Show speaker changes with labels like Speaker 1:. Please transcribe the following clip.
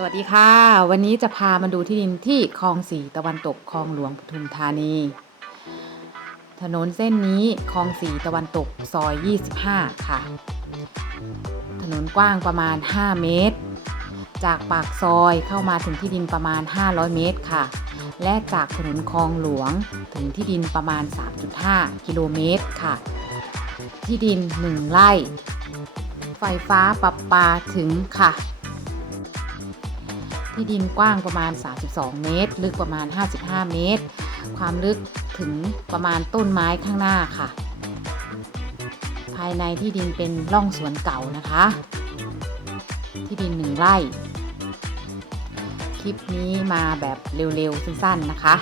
Speaker 1: สวัสดีค่ะ วันนี้จะพามาดูที่ดินที่คลองสีตะวันตกคลองหลวงปทุมธานี ถนนเส้นนี้คลองสีตะวันตกซอย 25 ค่ะ ถนนกว้างประมาณ 5 เมตร จากปากซอยเข้ามาถึงที่ดินประมาณ 500 เมตรค่ะ และจากถนนคลองหลวงถึงที่ดินประมาณ 3.5 กิโลเมตรค่ะ ที่ดิน 1 ไร่ ไฟฟ้าประปาถึงค่ะ ที่ดินกว้างประมาณ 32 เมตร ลึกประมาณ 55 เมตร ความลึกถึงประมาณต้นไม้ข้างหน้าค่ะ ภายในที่ดินเป็นร่องสวนเก่านะคะ ที่ดินหนึ่งไร่ คลิปนี้มาแบบเร็วๆสั้นๆนะคะ